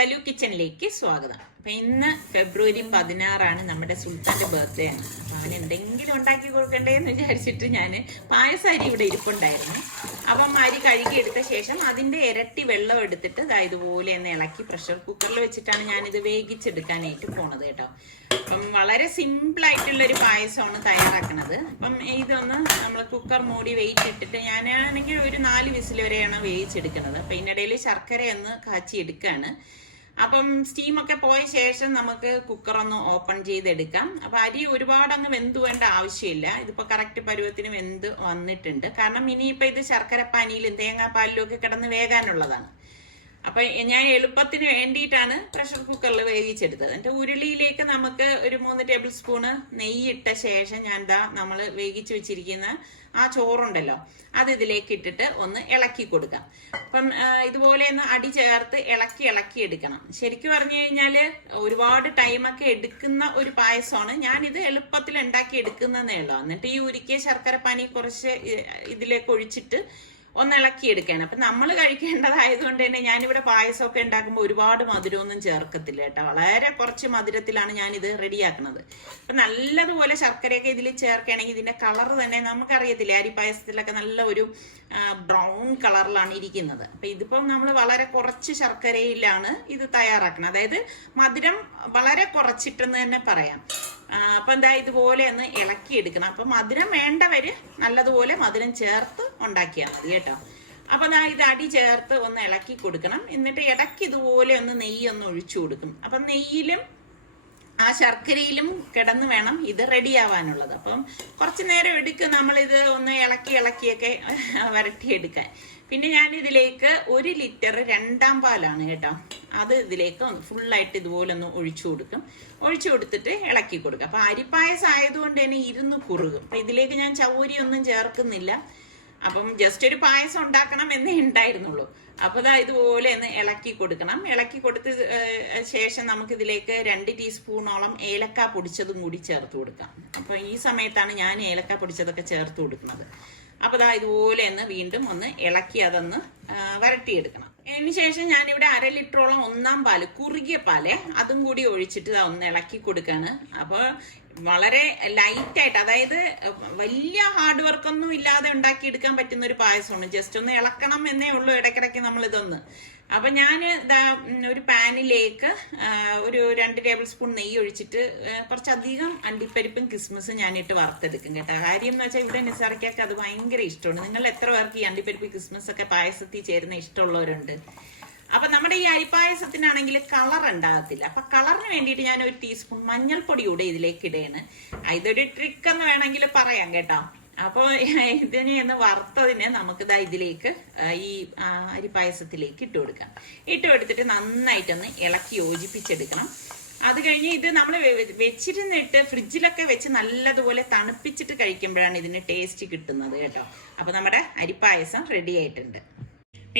സലു കിച്ചണിലേക്ക് സ്വാഗതം. അപ്പം ഇന്ന് ഫെബ്രുവരി 16 നമ്മുടെ സുൽത്താൻ്റെ ബർത്ത്ഡേ ആണ്. അപ്പം അവന് എന്തെങ്കിലും ഉണ്ടാക്കി കൊടുക്കണ്ടേ എന്ന് വിചാരിച്ചിട്ട് ഞാൻ പായസം അരി ഇവിടെ ഇരിപ്പുണ്ടായിരുന്നു. അപ്പം അരി കഴുകിയെടുത്ത ശേഷം അതിൻ്റെ ഇരട്ടി വെള്ളം എടുത്തിട്ട് ഇതുപോലെ ഒന്ന് ഇളക്കി പ്രഷർ കുക്കറിൽ വെച്ചിട്ടാണ് ഞാനിത് വേവിച്ചെടുക്കാനായിട്ട് പോണത് കേട്ടോ. അപ്പം വളരെ സിമ്പിളായിട്ടുള്ളൊരു പായസമാണ് തയ്യാറാക്കുന്നത്. അപ്പം ഇതൊന്ന് നമ്മൾ കുക്കർ മൂടി വെയിറ്റ് ഇട്ടിട്ട് ഞാനാണെങ്കിൽ ഒരു 4 വിസിൽ വരെയാണ് വേവിച്ചെടുക്കുന്നത്. അപ്പം ഇതിനിടയിൽ ശർക്കര ഒന്ന് കാച്ചി എടുക്കുകയാണ്. അപ്പം സ്റ്റീമൊക്കെ പോയ ശേഷം നമുക്ക് കുക്കറൊന്ന് ഓപ്പൺ ചെയ്തെടുക്കാം. അപ്പം അരി ഒരുപാട് അങ്ങ് വെന്ത് വേണ്ട ആവശ്യമില്ല. ഇതിപ്പോൾ കറക്റ്റ് പരുവത്തിന് വെന്ത് വന്നിട്ടുണ്ട്. കാരണം ഇനിയിപ്പോൾ ഇത് ശർക്കര പാനിയിലും തേങ്ങാപ്പാലിലും ഒക്കെ കിടന്ന് വേകാനുള്ളതാണ്. അപ്പം ഞാൻ എളുപ്പത്തിന് വേണ്ടിയിട്ടാണ് പ്രഷർ കുക്കറിൽ വേവിച്ചെടുത്തത്. എന്നിട്ട് ഉരുളിയിലേക്ക് നമുക്ക് ഒരു 3 ടേബിൾ സ്പൂണ് നെയ്യിട്ട ശേഷം നമ്മൾ വേവിച്ച് വെച്ചിരിക്കുന്ന ആ ചോറുണ്ടല്ലോ അത് ഇതിലേക്ക് ഇട്ടിട്ട് ഒന്ന് ഇളക്കി കൊടുക്കാം. അപ്പം ഇതുപോലെ ഒന്ന് അടി ചേർത്ത് ഇളക്കി എടുക്കണം. ശരിക്കും പറഞ്ഞു കഴിഞ്ഞാൽ ഒരുപാട് ടൈമൊക്കെ എടുക്കുന്ന ഒരു പായസമാണ്. ഞാനിത് എളുപ്പത്തിൽ ഉണ്ടാക്കി എടുക്കുന്നതേ ഉള്ളൂ. എന്നിട്ട് ഈ ഉരുക്കിയ ശർക്കര പാനി കുറച്ച് ഇതിലേക്ക് ഒഴിച്ചിട്ട് ഒന്ന് ഇളക്കിയെടുക്കുകയാണ്. അപ്പം നമ്മൾ കഴിക്കേണ്ടതായതുകൊണ്ട് തന്നെ ഞാനിവിടെ പായസമൊക്കെ ഉണ്ടാക്കുമ്പോൾ ഒരുപാട് മധുരമൊന്നും ചേർക്കത്തില്ല കേട്ടോ. വളരെ കുറച്ച് മധുരത്തിലാണ് ഞാനിത് റെഡിയാക്കുന്നത്. അപ്പം നല്ലതുപോലെ ശർക്കരയൊക്കെ ഇതിൽ ചേർക്കുകയാണെങ്കിൽ ഇതിൻ്റെ കളർ തന്നെ നമുക്കറിയത്തില്ല, അരിപ്പായസത്തിലൊക്കെ നല്ല ഒരു ബ്രൗൺ കളറിലാണ് ഇരിക്കുന്നത്. അപ്പം ഇതിപ്പം നമ്മൾ വളരെ കുറച്ച് ശർക്കരയിലാണ് ഇത് തയ്യാറാക്കുന്നത്. അതായത് മധുരം വളരെ കുറച്ചിട്ടെന്ന് തന്നെ പറയാം. അപ്പം ഇതുപോലെ ഒന്ന് ഇളക്കിയെടുക്കണം. അപ്പം മധുരം വേണ്ടവര് നല്ലതുപോലെ മധുരം ചേർത്ത് ഉണ്ടാക്കിയാൽ മതി കേട്ടോ. അപ്പം ഇത് അടി ചേർത്ത് ഒന്ന് ഇളക്കി കൊടുക്കണം. എന്നിട്ട് ഇടയ്ക്ക് ഇതുപോലെ ഒന്ന് നെയ്യൊന്ന് ഒഴിച്ചു കൊടുക്കും. അപ്പം നെയ്യിലും ആ ശർക്കരയിലും കിടന്ന് വേണം ഇത് റെഡിയാവാനുള്ളത്. അപ്പം കുറച്ച് നേരം എടുക്കും നമ്മളിത് ഒന്ന് ഇളക്കിയൊക്കെ വരട്ടിയെടുക്കാൻ. പിന്നെ ഞാൻ ഇതിലേക്ക് 1 ലിറ്റർ 2-ാം പാലാണ് കേട്ടോ. അത് ഇതിലേക്ക് ഫുള്ളായിട്ട് ഇതുപോലെ ഒന്ന് ഒഴിച്ചു കൊടുത്തിട്ട് ഇളക്കി കൊടുക്കുക. അപ്പം അരിപ്പായസം ആയതുകൊണ്ട് തന്നെ ഇരുന്ന് കുറുകും. അപ്പം ഇതിലേക്ക് ഞാൻ ചൗരി ഒന്നും ചേർക്കുന്നില്ല. അപ്പം ജസ്റ്റ് ഒരു പായസം ഉണ്ടാക്കണം എന്നേ ഉണ്ടായിരുന്നുള്ളൂ. അപ്പോൾ ഇതുപോലെ ഒന്ന് ഇളക്കി കൊടുക്കണം. ഇളക്കി കൊടുത്ത ശേഷം നമുക്കിതിലേക്ക് 2 ടീസ്പൂണോളം ഏലക്ക പൊടിച്ചതും കൂടി ചേർത്ത് കൊടുക്കാം. അപ്പം ഈ സമയത്താണ് ഞാൻ ഏലക്ക പൊടിച്ചതൊക്കെ ചേർത്ത് കൊടുക്കുന്നത്. അപ്പോൾ ഇതുപോലെ ഒന്ന് വീണ്ടും ഒന്ന് ഇളക്കി അതൊന്ന് വരട്ടിയെടുക്കണം. അതിനുശേഷം ഞാനിവിടെ 1/2 ലിറ്ററോളം 1-ാം പാല്, കുറുകിയ പാല്, അതും കൂടി ഒഴിച്ചിട്ട് ഒന്ന് ഇളക്കി കൊടുക്കുകയാണ്. അപ്പോൾ വളരെ ലൈറ്റായിട്ട്, അതായത് വലിയ ഹാർഡ് വർക്കൊന്നും ഇല്ലാതെ ഉണ്ടാക്കിയെടുക്കാൻ പറ്റുന്ന ഒരു പായസമാണ്. ജസ്റ്റ് ഒന്ന് ഇളക്കണം എന്നേ ഉള്ളൂ ഇടയ്ക്കിടയ്ക്ക് നമ്മളിതൊന്ന്. അപ്പം ഞാൻ ഒരു പാനിലേക്ക് ഒരു 2 ടേബിൾ സ്പൂൺ നെയ്യ് ഒഴിച്ചിട്ട് കുറച്ചധികം അണ്ടിപ്പരിപ്പും കിസ്മിസും ഞാനിട്ട് വറുത്തെടുക്കും കേട്ടോ. കാര്യം എന്ന് വെച്ചാൽ ഇവിടെ നിസാറിക്കൊക്കെ അത് ഭയങ്കര ഇഷ്ടമാണ്. നിങ്ങൾ എത്ര പേർക്ക് ഈ അണ്ടിപ്പരിപ്പ് കിസ്മിസൊക്കെ പായസത്തിൽ ചേരുന്ന ഇഷ്ടമുള്ളവരുണ്ട്? അപ്പം നമ്മുടെ ഈ അരിപ്പായസത്തിനാണെങ്കിൽ കളർ ഉണ്ടാകത്തില്ല. അപ്പം കളറിന് വേണ്ടിയിട്ട് ഞാൻ 1 ടീസ്പൂൺ മഞ്ഞൾപ്പൊടി കൂടെ ഇതിലേക്ക് ഇടുകയാണ്. ഇതൊരു ട്രിക്ക് എന്ന് വേണമെങ്കിൽ പറയാം കേട്ടോ. അപ്പോൾ ഇതിനെ ഒന്ന് വറുത്തതിനെ നമുക്ക് ഇതിലേക്ക് ഈ അരിപ്പായസത്തിലേക്ക് ഇട്ട് കൊടുത്തിട്ട് നന്നായിട്ടൊന്ന് ഇളക്കി യോജിപ്പിച്ചെടുക്കണം. അത് കഴിഞ്ഞ് ഇത് നമ്മൾ വെച്ചിരുന്നിട്ട് ഫ്രിഡ്ജിലൊക്കെ വെച്ച് നല്ലതുപോലെ തണുപ്പിച്ചിട്ട് കഴിക്കുമ്പോഴാണ് ഇതിന് ടേസ്റ്റ് കിട്ടുന്നത് കേട്ടോ. അപ്പോൾ നമ്മുടെ അരിപ്പായസം റെഡി ആയിട്ടുണ്ട്.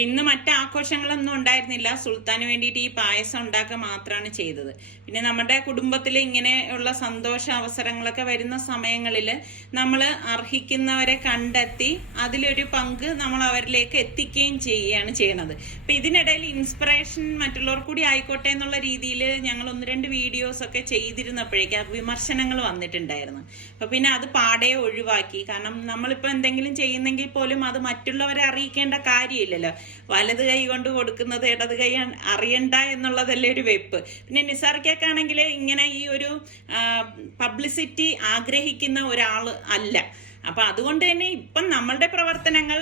ഇന്ന് മറ്റ് ആഘോഷങ്ങളൊന്നും ഉണ്ടായിരുന്നില്ല. സുൽത്താന് വേണ്ടിയിട്ട് ഈ പായസം ഉണ്ടാക്കുക മാത്രമാണ് ചെയ്തത്. പിന്നെ നമ്മുടെ കുടുംബത്തിൽ ഇങ്ങനെയുള്ള സന്തോഷ അവസരങ്ങളൊക്കെ വരുന്ന സമയങ്ങളിൽ നമ്മൾ അർഹിക്കുന്നവരെ കണ്ടെത്തി അതിലൊരു പങ്ക് നമ്മൾ അവരിലേക്ക് എത്തിക്കുകയും ചെയ്യുകയാണ് ചെയ്യണത്. അപ്പം ഇതിനിടയിൽ ഇൻസ്പിറേഷൻ മറ്റുള്ളവർ കൂടി ആയിക്കോട്ടെ എന്നുള്ള രീതിയിൽ ഞങ്ങൾ 1-2 വീഡിയോസൊക്കെ ചെയ്തിരുന്നപ്പോഴേക്കും വിമർശനങ്ങൾ വന്നിട്ടുണ്ടായിരുന്നു. അപ്പം പിന്നെ അത് പാടെ ഒഴിവാക്കി. കാരണം നമ്മളിപ്പോൾ എന്തെങ്കിലും ചെയ്യുന്നെങ്കിൽ പോലും അത് മറ്റുള്ളവരെ അറിയിക്കേണ്ട കാര്യമില്ലല്ലോ. വലത് കൈ കൊണ്ട് കൊടുക്കുന്നത് ഇടത് കൈ അറിയണ്ട എന്നുള്ളതല്ലേ ഒരു വെപ്പ്. പിന്നെ നിസാർക്കാണെങ്കിൽ ഇങ്ങനെ ഈ ഒരു പബ്ലിസിറ്റി ആഗ്രഹിക്കുന്ന ഒരാൾ അല്ല. അപ്പം അതുകൊണ്ട് തന്നെ ഇപ്പം നമ്മളുടെ പ്രവർത്തനങ്ങൾ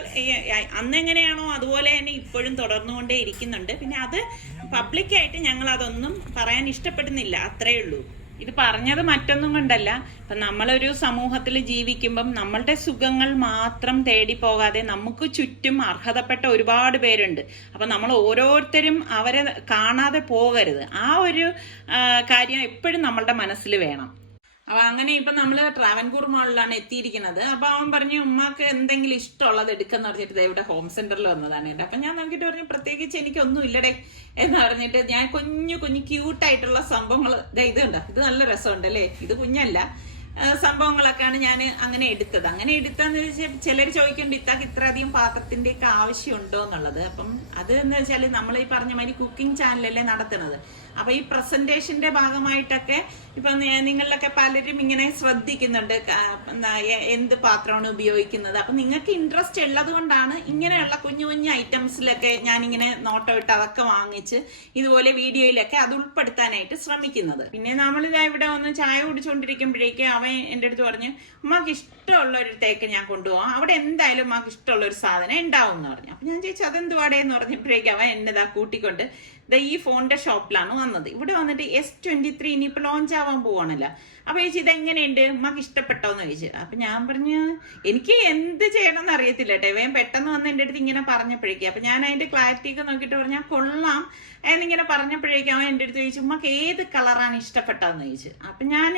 അന്നെങ്ങനെയാണോ അതുപോലെ തന്നെ ഇപ്പോഴും തുടർന്നുകൊണ്ടേ ഇരിക്കുന്നുണ്ട്. പിന്നെ അത് പബ്ലിക്കായിട്ട് ഞങ്ങൾ അതൊന്നും പറയാൻ ഇഷ്ടപ്പെടുന്നില്ല, അത്രയേ ഉള്ളൂ. ഇത് പറഞ്ഞത് മറ്റൊന്നും കൊണ്ടല്ല. ഇപ്പം നമ്മളൊരു സമൂഹത്തിൽ ജീവിക്കുമ്പം നമ്മളുടെ സുഖങ്ങൾ മാത്രം തേടി പോകാതെ നമുക്ക് ചുറ്റും അർഹതപ്പെട്ട ഒരുപാട് പേരുണ്ട്. അപ്പം നമ്മൾ ഓരോരുത്തരും അവരെ കാണാതെ പോകരുത്. ആ ഒരു കാര്യം എപ്പോഴും നമ്മളുടെ മനസ്സിൽ വേണം. അപ്പൊ അങ്ങനെ ഇപ്പൊ നമ്മള് ട്രാവൻകൂർ മാളിലാണ് എത്തിയിരിക്കുന്നത്. അപ്പൊ അവൻ പറഞ്ഞു ഉമ്മാക്ക് എന്തെങ്കിലും ഇഷ്ടമുള്ളത് എടുക്കാന്ന് പറഞ്ഞിട്ട് ഇവിടെ ഹോം സെന്ററിൽ വന്നതാണ് എന്റെ. അപ്പൊ ഞാൻ നോക്കിയിട്ട് പറഞ്ഞു പ്രത്യേകിച്ച് എനിക്കൊന്നും ഇല്ലടേ എന്ന് പറഞ്ഞിട്ട് ഞാൻ കുഞ്ഞു ക്യൂട്ടായിട്ടുള്ള സംഭവങ്ങൾ ഇത് കണ്ടോ, ഇത് നല്ല രസമുണ്ട് അല്ലേ. ഇത് കുഞ്ഞല്ല, സംഭവങ്ങളൊക്കെയാണ് ഞാൻ അങ്ങനെ എടുത്തത്. അങ്ങനെ എടുത്താന്ന് വെച്ചാൽ ചിലർ ചോദിക്കുന്നുണ്ട് ഇത്താക്ക് ഇത്രയധികം പാത്രത്തിന്റെ ഒക്കെ ആവശ്യമുണ്ടോ എന്നുള്ളത്. അപ്പം അത് എന്ന് വെച്ചാൽ നമ്മൾ ഈ പറഞ്ഞ മാതിരി കുക്കിംഗ് ചാനലല്ലേ നടത്തുന്നത്. അപ്പൊ ഈ പ്രസന്റേഷന്റെ ഭാഗമായിട്ടൊക്കെ ഇപ്പൊ നിങ്ങളിലൊക്കെ പലരും ഇങ്ങനെ ശ്രദ്ധിക്കുന്നുണ്ട് എന്ത് പാത്രമാണ് ഉപയോഗിക്കുന്നത്. അപ്പൊ നിങ്ങൾക്ക് ഇൻട്രസ്റ്റ് ഉള്ളത് കൊണ്ടാണ് ഇങ്ങനെയുള്ള കുഞ്ഞു കുഞ്ഞു ഐറ്റംസിലൊക്കെ ഞാനിങ്ങനെ നോട്ടം ഇട്ട് അതൊക്കെ വാങ്ങിച്ച് ഇതുപോലെ വീഡിയോയിലൊക്കെ അത് ഉൾപ്പെടുത്താനായിട്ട് ശ്രമിക്കുന്നത്. പിന്നെ നമ്മളിതാ ഇവിടെ ഒന്ന് ചായ കുടിച്ചുകൊണ്ടിരിക്കുമ്പോഴേക്ക് അവൻ എൻ്റെ അടുത്ത് പറഞ്ഞു ഉമ്മാക്ക് ഇഷ്ടമുള്ള ഒരു തേക്ക് ഞാൻ കൊണ്ടുപോകാം, അവിടെ എന്തായാലും ഉമ്മാക്ക് ഇഷ്ടമുള്ള ഒരു സാധനം ഉണ്ടാവും എന്ന് പറഞ്ഞു. അപ്പൊ ഞാൻ ചോദിച്ചു അതെന്തുവാടേന്ന് പറഞ്ഞപ്പോഴേക്കും അവൻ എന്നതാ കൂട്ടിക്കൊണ്ട് ഈ ഫോണിന്റെ ഷോപ്പിലാണ് വന്നത്. ഇവിടെ വന്നിട്ട് S23 ഇനിയിപ്പോൾ ലോഞ്ച് ആവാൻ പോവാണല്ലോ. അപ്പൊ ചോദിച്ചു ഇതെങ്ങനെയുണ്ട് ഉമ്മക്ക് ഇഷ്ടപ്പെട്ടോന്ന് ചോദിച്ചു. അപ്പൊ ഞാൻ പറഞ്ഞു എനിക്ക് എന്ത് ചെയ്യണമെന്ന് അറിയത്തില്ല കേട്ടോ. വേഗം പെട്ടെന്ന് വന്ന് എൻ്റെ അടുത്ത് ഇങ്ങനെ പറഞ്ഞപ്പോഴേക്കും അപ്പൊ ഞാൻ അതിന്റെ ക്ലാരിറ്റി ഒക്കെ നോക്കിയിട്ട് പറഞ്ഞാൽ കൊള്ളാം എന്നിങ്ങനെ പറഞ്ഞപ്പോഴേക്കും അവൻ എൻ്റെ അടുത്ത് ചോദിച്ചു ഉമ്മക്ക് ഏത് കളറാണ് ഇഷ്ടപ്പെട്ടതെന്ന് ചോദിച്ചു. അപ്പൊ ഞാൻ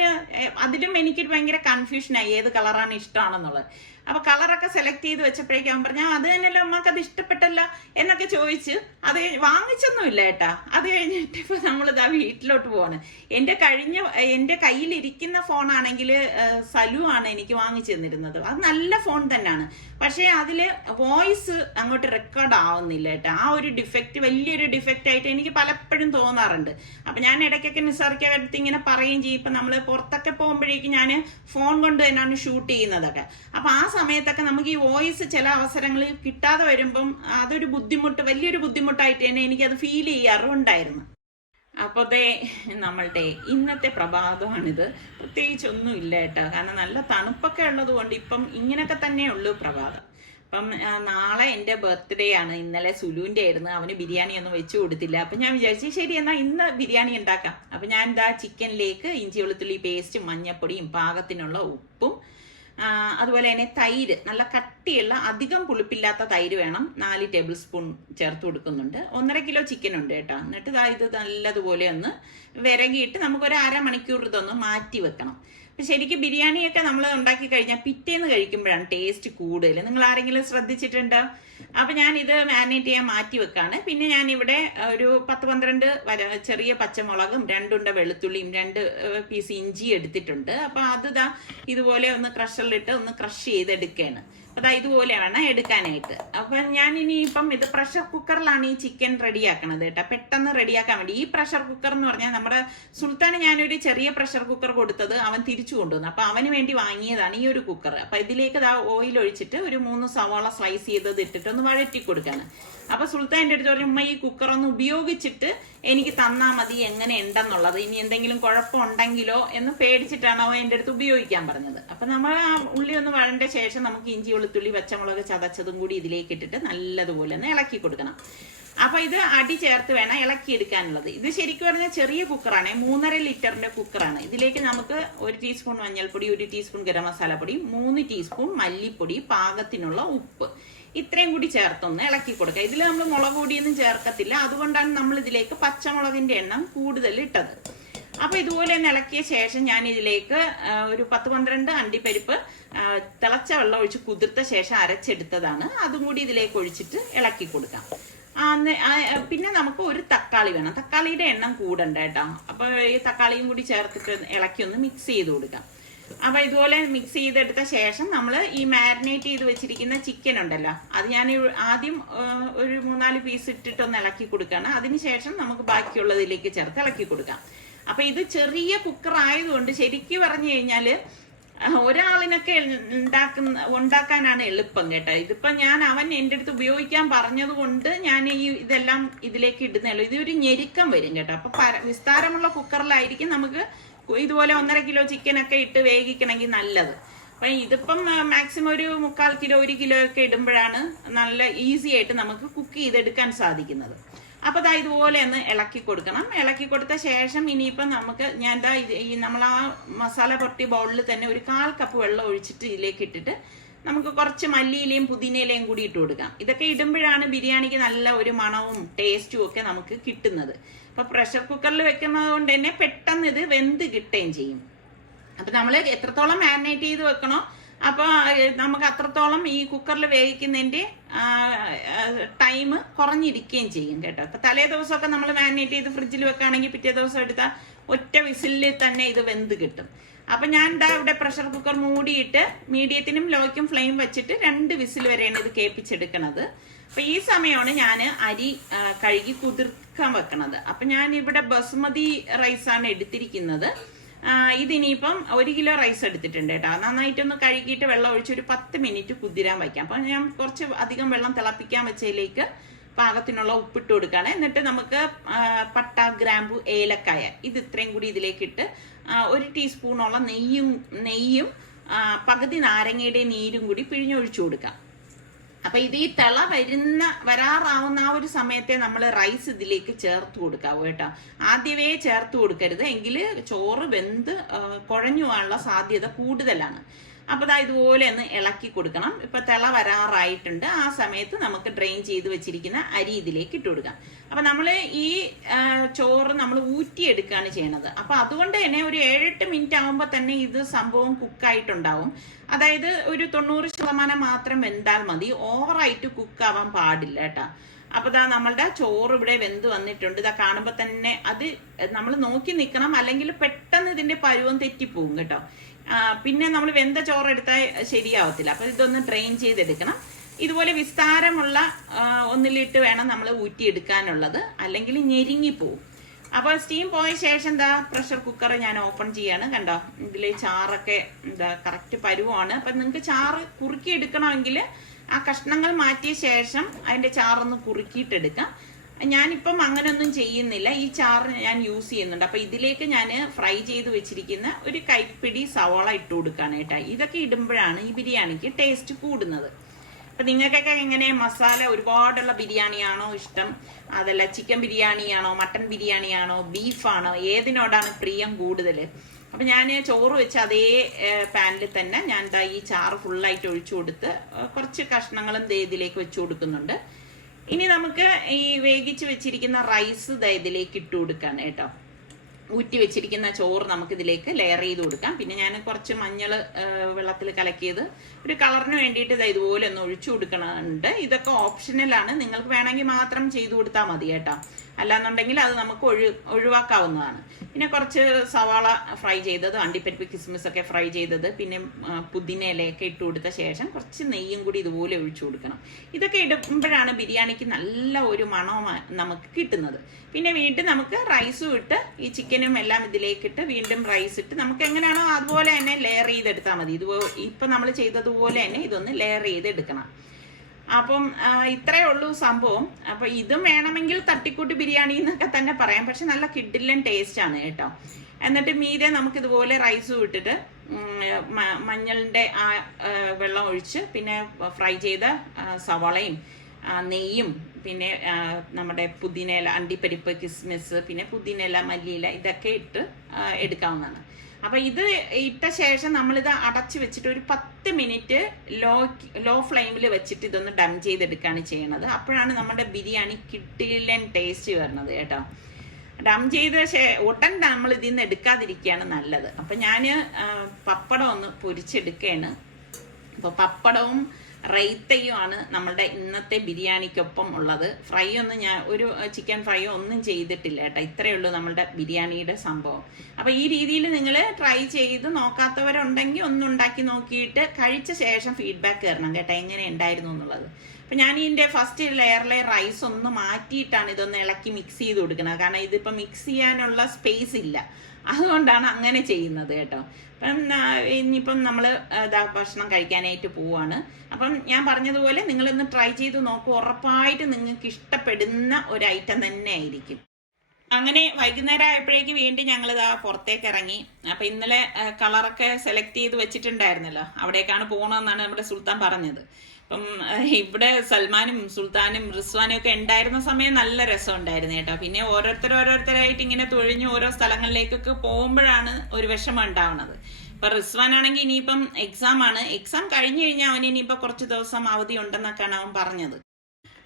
അതിലും എനിക്കൊരു ഭയങ്കര കൺഫ്യൂഷനായി ഏത് കളറാണ് ഇഷ്ടമാണെന്നുള്ളത്. അപ്പൊ കളറൊക്കെ സെലക്ട് ചെയ്ത് വെച്ചപ്പോഴേക്കും അവൻ പറഞ്ഞു അത് തന്നെയല്ലോ ഉമ്മക്ക് അത് ഇഷ്ടപ്പെട്ടല്ല എന്നൊക്കെ ചോദിച്ച് അത് വാങ്ങിച്ചൊന്നും ഇല്ല കേട്ടാ. അത് കഴിഞ്ഞിട്ട് ഇപ്പൊ നമ്മളിതാ വീട്ടിലോട്ട് പോവാണ്. എന്റെ കയ്യിലിരിക്കുന്ന ഫോണാണെങ്കിൽ സലു ആണ് എനിക്ക് വാങ്ങിച്ചു തന്നിരുന്നത്. അത് നല്ല ഫോൺ തന്നെയാണ്, പക്ഷേ അതില് വോയിസ് അങ്ങോട്ട് റെക്കോർഡ് ആവുന്നില്ല കേട്ടോ. ആ ഒരു ഡിഫക്റ്റ് വലിയൊരു ഡിഫക്റ്റ് ആയിട്ട് എനിക്ക് പലപ്പോഴും തോന്നാറുണ്ട്. അപ്പൊ ഞാൻ ഇടയ്ക്കൊക്കെ നിസ്സാറിക്ക അടുത്ത് ഇങ്ങനെ പറയുകയും ചെയ്യും. ഇപ്പൊ നമ്മള് പുറത്തൊക്കെ പോകുമ്പോഴേക്കും ഞാൻ ഫോൺ കൊണ്ട് തന്നെയാണ് ഷൂട്ട് ചെയ്യുന്നതൊക്കെ. അപ്പൊ ആ സമയത്തൊക്കെ നമുക്ക് ഈ വോയിസ് ചില അവസരങ്ങളിൽ കിട്ടാതെ വരുമ്പം അതൊരു ബുദ്ധിമുട്ട്, വലിയൊരു ബുദ്ധിമുട്ടായിട്ട് തന്നെ എനിക്കത് ഫീൽ ചെയ്യാറുണ്ടായിരുന്നു. അപ്പോൾ നമ്മളുടെ ഇന്നത്തെ പ്രഭാതമാണിത്. പ്രത്യേകിച്ചൊന്നും ഇല്ല കേട്ടോ, കാരണം നല്ല തണുപ്പൊക്കെ ഉള്ളത് കൊണ്ട് ഇപ്പം ഇങ്ങനെയൊക്കെ തന്നെ ഉള്ളൂ പ്രഭാതം. അപ്പം നാളെ എൻ്റെ ബർത്ത്ഡേ ആണ്. ഇന്നലെ സുലുവിൻ്റെ ആയിരുന്നു, അവന് ബിരിയാണി ഒന്നും വെച്ചു കൊടുത്തില്ല. അപ്പം ഞാൻ വിചാരിച്ചു ശരി എന്നാൽ ഇന്ന് ബിരിയാണി ഉണ്ടാക്കാം. അപ്പം ഞാൻ ചിക്കനിലേക്ക് ഇഞ്ചി വെളുത്തുള്ളി പേസ്റ്റും മഞ്ഞപ്പൊടിയും പാകത്തിനുള്ള ഉപ്പും അതുപോലെ തന്നെ തൈര്, നല്ല കട്ടിയുള്ള അധികം പുളിപ്പില്ലാത്ത തൈര് വേണം, 4 ടേബിൾ സ്പൂൺ ചേർത്ത് കൊടുക്കുന്നുണ്ട്. 1.5 കിലോ ചിക്കൻ ഉണ്ട് കേട്ടോ. എന്നിട്ട് ഇത് നല്ലതുപോലെ ഒന്ന് വിരകിയിട്ട് നമുക്കൊരു അരമണിക്കൂർ ഇതൊന്ന് മാറ്റി വെക്കണം. ശരിക്കും ബിരിയാണിയൊക്കെ നമ്മൾ ഉണ്ടാക്കി കഴിഞ്ഞാൽ പിറ്റേന്ന് കഴിക്കുമ്പോഴാണ് ടേസ്റ്റ് കൂടുതൽ. നിങ്ങൾ ആരെങ്കിലും ശ്രദ്ധിച്ചിട്ടുണ്ടോ? അപ്പൊ ഞാൻ ഇത് മാരിനേറ്റ് ചെയ്യാൻ മാറ്റി വെക്കാണ്. പിന്നെ ഞാൻ ഇവിടെ ഒരു 10-12 ചെറിയ പച്ചമുളകും 2 ഉണ്ട വെളുത്തുള്ളിയും 2 പീസ് ഇഞ്ചി എടുത്തിട്ടുണ്ട്. അപ്പൊ അത് ഇതുപോലെ ഒന്ന് ക്രഷറിലിട്ട് ഒന്ന് ക്രഷ് ചെയ്തെടുക്കുകയാണ്. അപ്പൊ ഇതുപോലെ വേണം എടുക്കാനായിട്ട്. അപ്പൊ ഞാൻ ഇനിയിപ്പം ഇത് പ്രഷർ കുക്കറിലാണ് ഈ ചിക്കൻ റെഡിയാക്കണത് കേട്ടോ, പെട്ടെന്ന് റെഡിയാക്കാൻ വേണ്ടി. ഈ പ്രഷർ കുക്കർ എന്ന് പറഞ്ഞാൽ നമ്മുടെ സുൽത്താന് ഞാനൊരു ചെറിയ പ്രഷർ കുക്കർ കൊടുത്തത് അവൻ തിരിച്ചു കൊണ്ടുവന്നു. അപ്പൊ അവന് വേണ്ടി വാങ്ങിയതാണ് ഈ ഒരു കുക്കർ. അപ്പൊ ഇതിലേക്ക് ഓയിൽ ഒഴിച്ചിട്ട് ഒരു 3 സവാള സ്ലൈസ് ചെയ്തത് ഇട്ടിട്ട് ഒന്ന് വഴറ്റി കൊടുക്കാണ്. അപ്പൊ സുൽത്താൻ എൻ്റെ അടുത്ത് പറഞ്ഞു ഉമ്മ ഈ കുക്കർ ഒന്ന് ഉപയോഗിച്ചിട്ട് എനിക്ക് തന്നാ മതി എങ്ങനെ ഉണ്ടെന്നുള്ളത്, ഇനി എന്തെങ്കിലും കുഴപ്പമുണ്ടെങ്കിലോ എന്ന് പേടിച്ചിട്ടാണ് അവൻ എൻ്റെ അടുത്ത് ഉപയോഗിക്കാൻ പറഞ്ഞത്. അപ്പൊ നമ്മൾ ആ ഉള്ളി ഒന്ന് വഴണ്ട ശേഷം നമുക്ക് ഇഞ്ചി വെളുത്തുള്ളി പച്ചമുളക് ചതച്ചതും കൂടി ഇതിലേക്ക് ഇട്ടിട്ട് നല്ലതുപോലെ ഒന്ന് ഇളക്കി കൊടുക്കണം. അപ്പൊ ഇത് അടി ചേർത്ത് വേണം ഇളക്കി എടുക്കാനുള്ളത്. ഇത് ശരിക്കും പറഞ്ഞാൽ ചെറിയ കുക്കറാണ്, 3.5 ലിറ്ററിന്റെ കുക്കറാണ്. ഇതിലേക്ക് നമുക്ക് 1 ടീസ്പൂൺ മഞ്ഞൾപ്പൊടി, 1 ടീസ്പൂൺ ഗരം മസാലപ്പൊടി, 3 ടീസ്പൂൺ മല്ലിപ്പൊടി, പാകത്തിനുള്ള ഉപ്പ്, ഇത്രയും കൂടി ചേർത്തൊന്ന് ഇളക്കി കൊടുക്കുക. ഇതിൽ നമ്മൾ മുളക് പൊടിയൊന്നും ചേർക്കത്തില്ല, അതുകൊണ്ടാണ് നമ്മൾ ഇതിലേക്ക് പച്ചമുളകിന്റെ എണ്ണം കൂടുതൽ ഇട്ടത്. അപ്പൊ ഇതുപോലെ ഒന്ന് ഇളക്കിയ ശേഷം ഞാൻ ഇതിലേക്ക് ഒരു 10-12 അണ്ടിപ്പരിപ്പ് തിളച്ച വെള്ളം ഒഴിച്ച് കുതിർത്ത ശേഷം അരച്ചെടുത്തതാണ്, അതും കൂടി ഇതിലേക്ക് ഒഴിച്ചിട്ട് ഇളക്കി കൊടുക്കാം. പിന്നെ നമുക്ക് ഒരു തക്കാളി വേണം, തക്കാളിയുടെ എണ്ണം കൂടണ്ട കേട്ടോ. അപ്പൊ ഈ തക്കാളിയും കൂടി ചേർത്തിട്ട് ഇളക്കി ഒന്ന് മിക്സ് ചെയ്ത് കൊടുക്കാം. അപ്പൊ ഇതുപോലെ മിക്സ് ചെയ്തെടുത്ത ശേഷം നമ്മൾ ഈ മാരിനേറ്റ് ചെയ്ത് വെച്ചിരിക്കുന്ന ചിക്കൻ ഉണ്ടല്ലോ, അത് ഞാൻ ആദ്യം ഒരു 3-4 പീസ് ഇട്ടിട്ടൊന്ന് ഇളക്കി കൊടുക്കുകയാണ്. അതിനുശേഷം നമുക്ക് ബാക്കിയുള്ളതിലേക്ക് ചേർത്ത് ഇളക്കി കൊടുക്കാം. അപ്പൊ ഇത് ചെറിയ കുക്കർ ആയതുകൊണ്ട് ശരിക്കും പറഞ്ഞു കഴിഞ്ഞാല് ഒരാളിനൊക്കെ ഉണ്ടാക്കാനാണ് എളുപ്പം കേട്ടോ. ഇതിപ്പോ അവൻ എൻ്റെ അടുത്ത് ഉപയോഗിക്കാൻ പറഞ്ഞത് കൊണ്ട് ഞാൻ ഇതെല്ലാം ഇതിലേക്ക് ഇടുന്നല്ലോ. ഇതൊരു ഞെരുക്കം വരും കേട്ടോ. അപ്പൊ വിസ്താരമുള്ള കുക്കറിലായിരിക്കും നമുക്ക് ഇതുപോലെ 1.5 കിലോ ചിക്കനൊക്കെ ഇട്ട് വേവിക്കണമെങ്കിൽ നല്ലത്. അപ്പൊ ഇതിപ്പം മാക്സിമം ഒരു 3/4 കിലോ 1 കിലോ ഒക്കെ ഇടുമ്പോഴാണ് നല്ല ഈസി ആയിട്ട് നമുക്ക് കുക്ക് ചെയ്തെടുക്കാൻ സാധിക്കുന്നത്. അപ്പൊ ഇതുപോലെ ഒന്ന് ഇളക്കി കൊടുക്കണം. ഇളക്കി കൊടുത്ത ശേഷം ഇനിയിപ്പം നമുക്ക് നമ്മൾ ആ മസാല പുരട്ടിയ ബൗളിൽ തന്നെ ഒരു 1/4 കപ്പ് വെള്ളം ഒഴിച്ചിട്ട് ഇതിലേക്ക് ഇട്ടിട്ട് നമുക്ക് കുറച്ച് മല്ലിയിലയും പുതിനയിലയും കൂടി ഇട്ട് കൊടുക്കാം. ഇതൊക്കെ ഇടുമ്പോഴാണ് ബിരിയാണിക്ക് നല്ല ഒരു മണവും ടേസ്റ്റും ഒക്കെ നമുക്ക് കിട്ടുന്നത്. അപ്പൊ പ്രഷർ കുക്കറിൽ വെക്കുന്നത് കൊണ്ട് തന്നെ പെട്ടെന്ന് ഇത് വെന്ത് കിട്ടുകയും ചെയ്യും. അപ്പൊ നമ്മൾ എത്രത്തോളം മാരിനേറ്റ് ചെയ്ത് വെക്കണോ അപ്പൊ നമുക്ക് അത്രത്തോളം ഈ കുക്കറിൽ വേവിക്കുന്നതിന്റെ ടൈം കുറഞ്ഞിരിക്കുകയും ചെയ്യും കേട്ടോ. അപ്പൊ തലേ ദിവസമൊക്കെ നമ്മൾ മാരിനേറ്റ് ചെയ്ത് ഫ്രിഡ്ജിൽ വെക്കുകയാണെങ്കിൽ പിറ്റേ ദിവസം എടുത്താൽ ഒറ്റ വിസിലിൽ തന്നെ ഇത് വെന്ത് കിട്ടും. അപ്പൊ ഞാൻ ഇവിടെ പ്രഷർ കുക്കർ മൂടിയിട്ട് മീഡിയത്തിനും ലോയ്ക്കും ഫ്ലെയിം വെച്ചിട്ട് 2 വിസിൽ വരെയാണ് ഇത് കേൾപ്പിച്ചെടുക്കണത്. അപ്പൊ ഈ സമയമാണ് ഞാൻ അരി കഴുകി കുതിർക്കാൻ വെക്കണത്. അപ്പൊ ഞാൻ ഇവിടെ ബസുമതി റൈസാണ് എടുത്തിരിക്കുന്നത്. ഇതിനിപ്പം 1 കിലോ റൈസ് എടുത്തിട്ടുണ്ട് കേട്ടോ. നന്നായിട്ടൊന്ന് കഴുകിയിട്ട് വെള്ളം ഒഴിച്ച് ഒരു 10 മിനിറ്റ് കുതിരാൻ വയ്ക്കാം. അപ്പൊ ഞാൻ കുറച്ച് അധികം വെള്ളം തിളപ്പിക്കാൻ വെച്ചതിലേക്ക് പാകത്തിനുള്ള ഉപ്പിട്ട് കൊടുക്കുകയാണ്. എന്നിട്ട് നമുക്ക് പട്ട, ഗ്രാമ്പു, ഏലക്കായ ഇത് ഇത്രയും കൂടി ഇതിലേക്ക് ഇട്ട് 1 ടീസ്പൂണോളം നെയ്യും പകുതി നാരങ്ങയുടെ നീരും കൂടി പിഴിഞ്ഞൊഴിച്ചു കൊടുക്കാം. അപ്പൊ ഇത് ഈ തിള വരാറാവുന്ന ആ ഒരു സമയത്തെ നമ്മൾ റൈസ് ഇതിലേക്ക് ചേർത്ത് കൊടുക്കാവൂ കേട്ടോ. ആദ്യമേ ചേർത്ത് കൊടുക്കരുത്, എങ്കിൽ ചോറ് വെന്ത് കുഴഞ്ഞു പോകാനുള്ള സാധ്യത കൂടുതലാണ്. അപ്പൊ ഇതുപോലെ ഒന്ന് ഇളക്കി കൊടുക്കണം. ഇപ്പൊ തിള വരാറായിട്ടുണ്ട്. ആ സമയത്ത് നമുക്ക് ഡ്രെയിൻ ചെയ്ത് വെച്ചിരിക്കുന്ന അരി ഇതിലേക്ക് ഇട്ട് കൊടുക്കാം. അപ്പൊ നമ്മള് ഈ ചോറ് നമ്മൾ ഊറ്റിയെടുക്കുകയാണ് ചെയ്യണത്. അപ്പൊ അതുകൊണ്ട് തന്നെ ഒരു 7-8 മിനിറ്റ് ആകുമ്പോൾ തന്നെ ഇത് സംഭവം കുക്കായിട്ടുണ്ടാവും. അതായത് ഒരു 90% മാത്രം വെന്താൽ മതി, ഓവറായിട്ട് കുക്കാവാൻ പാടില്ല കേട്ടോ. അപ്പൊ നമ്മളുടെ ചോറ് ഇവിടെ വെന്ത് വന്നിട്ടുണ്ട്. കാണുമ്പോ തന്നെ അത് നമ്മൾ നോക്കി നിൽക്കണം, അല്ലെങ്കിൽ പെട്ടെന്ന് ഇതിന്റെ പരുവം തെറ്റിപ്പോവും കേട്ടോ. പിന്നെ നമ്മൾ വെന്ത ചോറ് എടുത്താൽ ശരിയാവത്തില്ല. അപ്പൊ ഇതൊന്ന് ഡ്രെയിൻ ചെയ്തെടുക്കണം. ഇതുപോലെ വിസ്താരമുള്ള ഒന്നിലിട്ട് വേണം നമ്മൾ ഊറ്റിയെടുക്കാനുള്ളത്, അല്ലെങ്കിൽ ഞെരുങ്ങിപ്പോവും. അപ്പൊ സ്റ്റീം പോയ ശേഷം പ്രഷർ കുക്കർ ഞാൻ ഓപ്പൺ ചെയ്യാണ്. കണ്ടോ, ഇതില് ചാറൊക്കെ കറക്റ്റ് പരുവമാണ്. അപ്പൊ നിങ്ങൾക്ക് ചാറ് കുറുക്കി എടുക്കണമെങ്കിൽ ആ കഷ്ണങ്ങൾ മാറ്റിയ ശേഷം അതിന്റെ ചാറൊന്ന് കുറുക്കിയിട്ടെടുക്കാം. ഞാനിപ്പം അങ്ങനെയൊന്നും ചെയ്യുന്നില്ല. ഈ ചാറ് ഞാൻ യൂസ് ചെയ്യുന്നുണ്ട്. അപ്പൊ ഇതിലേക്ക് ഞാൻ ഫ്രൈ ചെയ്ത് വെച്ചിരിക്കുന്ന ഒരു കൈപ്പിടി സവാള ഇട്ട് കൊടുക്കാണ് കേട്ടോ. ഇതൊക്കെ ഇടുമ്പോഴാണ് ഈ ബിരിയാണിക്ക് ടേസ്റ്റ് കൂടുന്നത്. അപ്പൊ നിങ്ങൾക്കൊക്കെ എങ്ങനെ മസാല ഒരുപാടുള്ള ബിരിയാണിയാണോ ഇഷ്ടം, അതല്ല ചിക്കൻ ബിരിയാണിയാണോ, മട്ടൻ ബിരിയാണിയാണോ, ബീഫാണോ, ഏതിനോടാണ് പ്രിയം കൂടുതൽ? അപ്പൊ ഞാൻ ചോറ് വെച്ച് അതേ പാനിൽ തന്നെ ഞാൻ ഈ ചാറ് ഫുള്ളായിട്ട് ഒഴിച്ചു കൊടുത്ത് കുറച്ച് കഷ്ണങ്ങളും ഇതിലേക്ക് വെച്ചു കൊടുക്കുന്നുണ്ട്. ഇനി നമുക്ക് ഈ വേവിച്ച് വെച്ചിരിക്കുന്ന റൈസ് ഇതിലേക്ക് ഇട്ട് കൊടുക്കാൻ കേട്ടോ. ഊറ്റി വെച്ചിരിക്കുന്ന ചോറ് നമുക്ക് ഇതിലേക്ക് ലെയർ ചെയ്ത് കൊടുക്കാം. പിന്നെ ഞാൻ കുറച്ച് മഞ്ഞൾ വെള്ളത്തിൽ കലക്കിയത് ഒരു കളറിന് വേണ്ടിയിട്ട് ഇതുപോലെ ഒന്ന് ഒഴിച്ചു കൊടുക്കണുണ്ട്. ഇതൊക്കെ ഓപ്ഷണലാണ്, നിങ്ങൾക്ക് വേണമെങ്കിൽ മാത്രം ചെയ്തു കൊടുത്താൽ മതി കേട്ടോ. അല്ലാന്നുണ്ടെങ്കിൽ അത് നമുക്ക് ഒഴിവാക്കാവുന്നതാണ്. പിന്നെ കുറച്ച് സവാള ഫ്രൈ ചെയ്തത്, അണ്ടിപ്പരിപ്പ് കിസ്മിസ് ഒക്കെ ഫ്രൈ ചെയ്തത്, പിന്നെ പുതിന ഇലയൊക്കെ ഇട്ട് കൊടുത്ത ശേഷം കുറച്ച് നെയ്യും കൂടി ഇതുപോലെ ഒഴിച്ചു കൊടുക്കണം. ഇതൊക്കെ ഇടുമ്പോഴാണ് ബിരിയാണിക്ക് നല്ല ഒരു മണം നമുക്ക് കിട്ടുന്നത്. പിന്നെ വീണ്ടും നമുക്ക് റൈസും ഇട്ട് ഈ ചിക്കനും എല്ലാം ഇതിലേക്കിട്ട് വീണ്ടും റൈസ് ഇട്ട് നമുക്ക് എങ്ങനെയാണോ അതുപോലെ തന്നെ ലെയർ ചെയ്തെടുത്താൽ മതി. ഇപ്പൊ നമ്മൾ ചെയ്തതുപോലെ തന്നെ ഇതൊന്ന് ലെയർ ചെയ്തെടുക്കണം. അപ്പം ഇത്രയേ ഉള്ളൂ സംഭവം. അപ്പൊ ഇതും വേണമെങ്കിൽ തട്ടിക്കൂട്ട് ബിരിയാണി എന്നൊക്കെ തന്നെ പറയാം, പക്ഷെ നല്ല കിഡിലൻ ടേസ്റ്റ് ആണ് കേട്ടോ. എന്നിട്ട് മീതെ നമുക്ക് ഇതുപോലെ റൈസും ഇട്ടിട്ട് മഞ്ഞളിന്റെ ആ വെള്ളം ഒഴിച്ച് പിന്നെ ഫ്രൈ ചെയ്ത സവാളയും നെയ്യും പിന്നെ നമ്മുടെ പുതിനയില, അണ്ടിപ്പരിപ്പ്, കിസ്മിസ്, പിന്നെ പുതിനയില, മല്ലിയില ഇതൊക്കെ ഇട്ട് എടുക്കാവുന്നതാണ്. അപ്പൊ ഇത് ഇട്ട ശേഷം നമ്മളിത് അടച്ചു വെച്ചിട്ട് ഒരു 10 മിനിറ്റ് ലോ ഫ്ലെയിമിൽ വെച്ചിട്ട് ഇതൊന്ന് ഡം ചെയ്തെടുക്കുകയാണ് ചെയ്യണത്. അപ്പോഴാണ് നമ്മുടെ ബിരിയാണി കിഡിലൻ ടേസ്റ്റ് വരുന്നത് കേട്ടോ. ഡം ചെയ്ത ഉടൻ നമ്മൾ ഇതിൽ നിന്ന് എടുക്കാതിരിക്കുകയാണ് നല്ലത്. അപ്പൊ ഞാൻ പപ്പടം ഒന്ന് പൊരിച്ചെടുക്കുകയാണ്. അപ്പൊ പപ്പടവും റൈത്തയുമാണ് നമ്മളുടെ ഇന്നത്തെ ബിരിയാണിക്കൊപ്പം ഉള്ളത്. ഫ്രൈ ഒന്നും ഞാൻ ഒരു ചിക്കൻ ഫ്രൈയോ ഒന്നും ചെയ്തിട്ടില്ല കേട്ടോ. ഇത്രയേ ഉള്ളൂ നമ്മളുടെ ബിരിയാണിയുടെ സംഭവം. അപ്പൊ ഈ രീതിയിൽ നിങ്ങൾ ട്രൈ ചെയ്ത് നോക്കാത്തവരുണ്ടെങ്കിൽ ഒന്നുണ്ടാക്കി നോക്കിയിട്ട് കഴിച്ച ശേഷം ഫീഡ്ബാക്ക് തരണം കേട്ടോ, എങ്ങനെ ഉണ്ടായിരുന്നു എന്നുള്ളത്. അപ്പൊ ഞാൻ ഇതിന്റെ ഫസ്റ്റ് ലെയറിലെ റൈസ് ഒന്ന് മാറ്റിയിട്ടാണ് ഇതൊന്ന് ഇളക്കി മിക്സ് ചെയ്ത് കൊടുക്കുന്നത്. കാരണം ഇതിപ്പോ മിക്സ് ചെയ്യാനുള്ള സ്പേസ് ഇല്ല, അതുകൊണ്ടാണ് അങ്ങനെ ചെയ്യുന്നത് കേട്ടോ. അപ്പം ഇനിയിപ്പം നമ്മൾ ഭക്ഷണം കഴിക്കാനായിട്ട് പോവാണ്. അപ്പം ഞാൻ പറഞ്ഞതുപോലെ നിങ്ങളിന്ന് ട്രൈ ചെയ്ത് നോക്കൂ, ഉറപ്പായിട്ട് നിങ്ങൾക്ക് ഇഷ്ടപ്പെടുന്ന ഒരു ഐറ്റം തന്നെ ആയിരിക്കും. അങ്ങനെ വൈകുന്നേരം ആയപ്പോഴേക്ക് വീണ്ടും ഞങ്ങൾ പുറത്തേക്ക് ഇറങ്ങി. അപ്പൊ ഇന്നലെ കളറൊക്കെ സെലക്ട് ചെയ്ത് വെച്ചിട്ടുണ്ടായിരുന്നല്ലോ, അവിടേക്കാണ് പോകണമെന്നാണ് നമ്മുടെ സുൽത്താൻ പറഞ്ഞത്. അപ്പം ഇവിടെ സൽമാനും സുൽത്താനും റിസ്വാനും ഒക്കെ ഉണ്ടായിരുന്ന സമയം നല്ല രസം ഉണ്ടായിരുന്നു കേട്ടോ. പിന്നെ ഓരോരുത്തരായിട്ട് ഇങ്ങനെ തൊഴിഞ്ഞ് ഓരോ സ്ഥലങ്ങളിലേക്കൊക്കെ പോകുമ്പോഴാണ് ഒരു വിഷമം ഉണ്ടാവുന്നത്. ഇപ്പൊ റിസ്വാൻ ആണെങ്കിൽ ഇനിയിപ്പം എക്സാം ആണ്, എക്സാം കഴിഞ്ഞു കഴിഞ്ഞാൽ അവന് ഇനിയിപ്പോ കുറച്ച് ദിവസം അവധി ഉണ്ടെന്നൊക്കെയാണ് അവൻ പറഞ്ഞത്.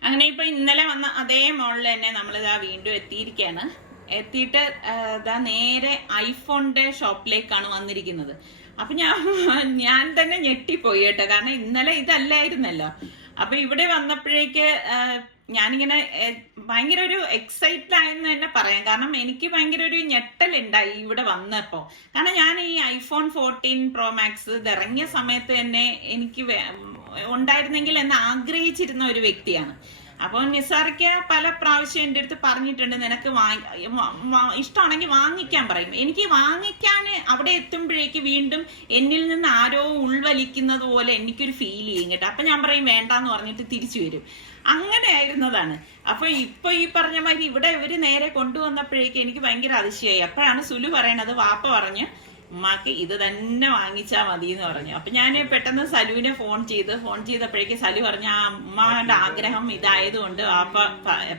അങ്ങനെ ഇപ്പൊ ഇന്നലെ വന്ന അതേ മോളിൽ തന്നെ നമ്മളിതാ വീണ്ടും എത്തിയിരിക്കുകയാണ്. എത്തിയിട്ട് നേരെ ഐഫോണിന്റെ ഷോപ്പിലേക്കാണ് വന്നിരിക്കുന്നത്. അപ്പൊ ഞാൻ തന്നെ ഞെട്ടിപ്പോയി കേട്ടോ, കാരണം ഇന്നലെ ഇതല്ലായിരുന്നല്ലോ. അപ്പൊ ഇവിടെ വന്നപ്പോഴേക്ക് ഞാനിങ്ങനെ ഭയങ്കര ഒരു എക്സൈറ്റഡ് ആയെന്ന് തന്നെ പറയാം. കാരണം എനിക്ക് ഭയങ്കര ഒരു ഞെട്ടലുണ്ടായി ഇവിടെ വന്നപ്പോ. കാരണം ഞാൻ ഈ ഐഫോൺ 14 Pro Max ഇത് ഇറങ്ങിയ സമയത്ത് തന്നെ എനിക്ക് ഉണ്ടായിരുന്നെങ്കിൽ എന്ന് ആഗ്രഹിച്ചിരുന്ന ഒരു വ്യക്തിയാണ്. അപ്പോൾ നിസാർക്ക് പല പ്രാവശ്യം എൻ്റെ അടുത്ത് പറഞ്ഞിട്ടുണ്ട്, നിനക്ക് ഇഷ്ടമാണെങ്കിൽ വാങ്ങിക്കാൻ പറയും. എനിക്ക് വാങ്ങിക്കാൻ അവിടെ എത്തുമ്പോഴേക്ക് വീണ്ടും എന്നിൽ നിന്ന് ആരോ ഉൾവലിക്കുന്നത് പോലെ എനിക്കൊരു ഫീൽ ചെയ്യും കേട്ടോ. അപ്പൊ ഞാൻ പറയും വേണ്ടാന്ന് പറഞ്ഞിട്ട് തിരിച്ചു വരും. അങ്ങനെ ആയിരുന്നതാണ്. അപ്പൊ ഇപ്പൊ ഈ പറഞ്ഞ മാതിരി ഇവിടെ ഇവര് നേരെ കൊണ്ടുവന്നപ്പോഴേക്ക് എനിക്ക് ഭയങ്കര അതിശയായി. അപ്പോഴാണ് സുലു പറയണത്, വാപ്പ പറഞ്ഞ് ഉമ്മാക്ക് ഇത് തന്നെ വാങ്ങിച്ചാ മതി എന്ന് പറഞ്ഞു. അപ്പൊ ഞാൻ പെട്ടെന്ന് സലുവിനെ ഫോൺ ചെയ്തപ്പോഴേക്ക് സലു പറഞ്ഞു ആ ഉമ്മാന്റെ ആഗ്രഹം ഇതായതുകൊണ്ട് വാപ്പ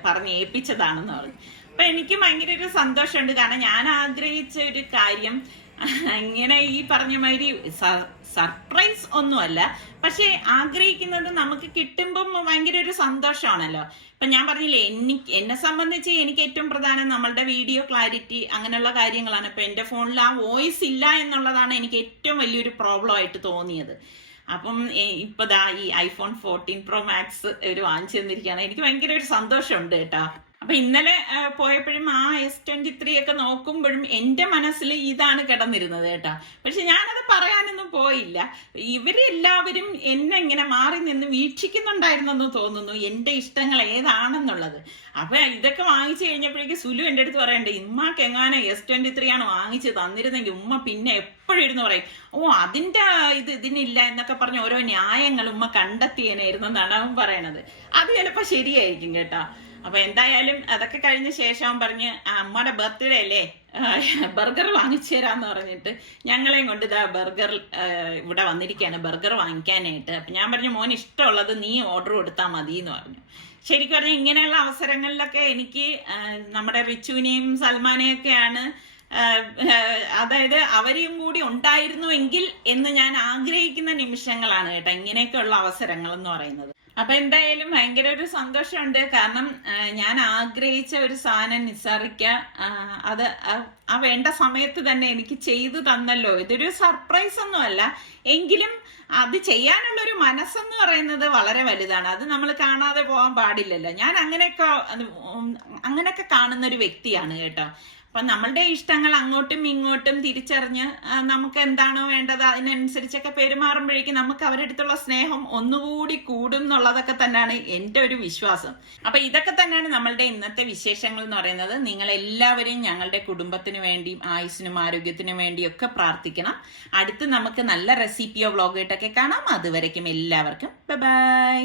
പറഞ്ഞ് ഏൽപ്പിച്ചതാണെന്ന് പറഞ്ഞു. അപ്പൊ എനിക്ക് ഭയങ്കര ഒരു സന്തോഷമുണ്ട്. കാരണം ഞാൻ ആഗ്രഹിച്ച ഒരു കാര്യം ഇങ്ങനെ ഈ പറഞ്ഞ മാതിരി സർപ്രൈസ് ഒന്നുമല്ല, പക്ഷെ ആഗ്രഹിക്കുന്നത് നമുക്ക് കിട്ടുമ്പം ഭയങ്കര ഒരു സന്തോഷമാണല്ലോ. ഇപ്പൊ ഞാൻ പറഞ്ഞില്ലേ, എന്നെ സംബന്ധിച്ച് എനിക്ക് ഏറ്റവും പ്രധാനം നമ്മളുടെ വീഡിയോ ക്ലാരിറ്റി അങ്ങനെയുള്ള കാര്യങ്ങളാണ്. ഇപ്പൊ എന്റെ ഫോണിൽ ആ വോയിസ് ഇല്ല എന്നുള്ളതാണ് എനിക്ക് ഏറ്റവും വലിയൊരു പ്രോബ്ലം ആയിട്ട് തോന്നിയത്. അപ്പം ഇപ്പൊ ദാ ഈ ഐഫോൺ 14 Pro Max ഒരു വാങ്ങിച്ചു തന്നിരിക്കുകയാണ്. എനിക്ക് ഭയങ്കര ഒരു സന്തോഷമുണ്ട് കേട്ടോ. അപ്പൊ ഇന്നലെ പോയപ്പോഴും ആ S23 ഒക്കെ നോക്കുമ്പോഴും എന്റെ മനസ്സിൽ ഇതാണ് കിടന്നിരുന്നത് കേട്ടാ. പക്ഷെ ഞാനത് പറയാനൊന്നും പോയില്ല. ഇവരെല്ലാവരും എന്നെ ഇങ്ങനെ മാറി നിന്ന് വീക്ഷിക്കുന്നുണ്ടായിരുന്നെന്ന് തോന്നുന്നു, എന്റെ ഇഷ്ടങ്ങൾ ഏതാണെന്നുള്ളത്. അപ്പൊ ഇതൊക്കെ വാങ്ങിച്ചു കഴിഞ്ഞപ്പോഴേക്ക് സുലു എന്റെ അടുത്ത് പറയണ്ടേ, ഉമ്മക്ക് എങ്ങാനും S23 ആണ് വാങ്ങിച്ച് തന്നിരുന്നെങ്കിൽ ഉമ്മ പിന്നെ എപ്പോഴും ഇരുന്ന് പറയും, ഓ അതിന്റെ ഇതിനില്ല എന്നൊക്കെ പറഞ്ഞ് ഓരോ ന്യായങ്ങൾ ഉമ്മ കണ്ടെത്തിയേനായിരുന്നു എന്നാണ് അവൻ പറയണത്. അത് ചിലപ്പോ ശരിയായിരിക്കും കേട്ടാ. അപ്പൊ എന്തായാലും അതൊക്കെ കഴിഞ്ഞ ശേഷം പറഞ്ഞ് അമ്മയുടെ ബർത്ത്ഡേ അല്ലേ, ബർഗർ വാങ്ങിച്ചു തരാന്ന് പറഞ്ഞിട്ട് ഞങ്ങളെയും കൊണ്ട് ഇതാ ബർഗർ ഇവിടെ വന്നിരിക്കുകയാണ് ബർഗർ വാങ്ങിക്കാനായിട്ട്. അപ്പൊ ഞാൻ പറഞ്ഞു മോൻ ഇഷ്ടമുള്ളത് നീ ഓർഡർ കൊടുത്താൽ മതി എന്ന് പറഞ്ഞു. ശരിക്കും പറഞ്ഞാൽ ഇങ്ങനെയുള്ള അവസരങ്ങളിലൊക്കെ എനിക്ക് നമ്മുടെ റിച്ചുവിനെയും സൽമാനെയൊക്കെയാണ്, അതായത് അവരെയും കൂടി ഉണ്ടായിരുന്നുവെങ്കിൽ എന്ന് ഞാൻ ആഗ്രഹിക്കുന്ന നിമിഷങ്ങളാണ് കേട്ടോ ഇങ്ങനെയൊക്കെയുള്ള അവസരങ്ങൾ എന്ന് പറയുന്നത്. അപ്പൊ എന്തായാലും ഭയങ്കര ഒരു സന്തോഷമുണ്ട്. കാരണം ഞാൻ ആഗ്രഹിച്ച ഒരു സാധനം നിസാറിക്ക അത് ആ വേണ്ട സമയത്ത് തന്നെ എനിക്ക് ചെയ്തു തന്നല്ലോ. ഇതൊരു സർപ്രൈസ് ഒന്നുമല്ല, എങ്കിലും അത് ചെയ്യാനുള്ള ഒരു മനസ്സെന്ന് പറയുന്നത് വളരെ വലുതാണ്. അത് നമ്മൾ കാണാതെ പോകാൻ പാടില്ലല്ലോ. ഞാൻ അങ്ങനെയൊക്കെ കാണുന്ന ഒരു വ്യക്തിയാണ് കേട്ടോ. അപ്പൊ നമ്മളുടെ ഇഷ്ടങ്ങൾ അങ്ങോട്ടും ഇങ്ങോട്ടും തിരിച്ചറിഞ്ഞ് നമുക്ക് എന്താണോ വേണ്ടത് അതിനനുസരിച്ചൊക്കെ പെരുമാറുമ്പോഴേക്കും നമുക്ക് അവരുടെ അടുത്തുള്ള സ്നേഹം ഒന്നുകൂടി കൂടും എന്നുള്ളതൊക്കെ തന്നെയാണ് എൻ്റെ ഒരു വിശ്വാസം. അപ്പൊ ഇതൊക്കെ തന്നെയാണ് നമ്മളുടെ ഇന്നത്തെ വിശേഷങ്ങൾ എന്ന് പറയുന്നത്. നിങ്ങൾ എല്ലാവരും ഞങ്ങളുടെ കുടുംബത്തിന് വേണ്ടിയും ആയുസ്സിനും ആരോഗ്യത്തിനും വേണ്ടിയും ഒക്കെ പ്രാർത്ഥിക്കണം. അടുത്ത് നമുക്ക് നല്ല റെസിപ്പിയോ വ്ളോഗായിട്ടൊക്കെ കാണാം. അതുവരയ്ക്കും എല്ലാവർക്കും ബൈ ബൈ.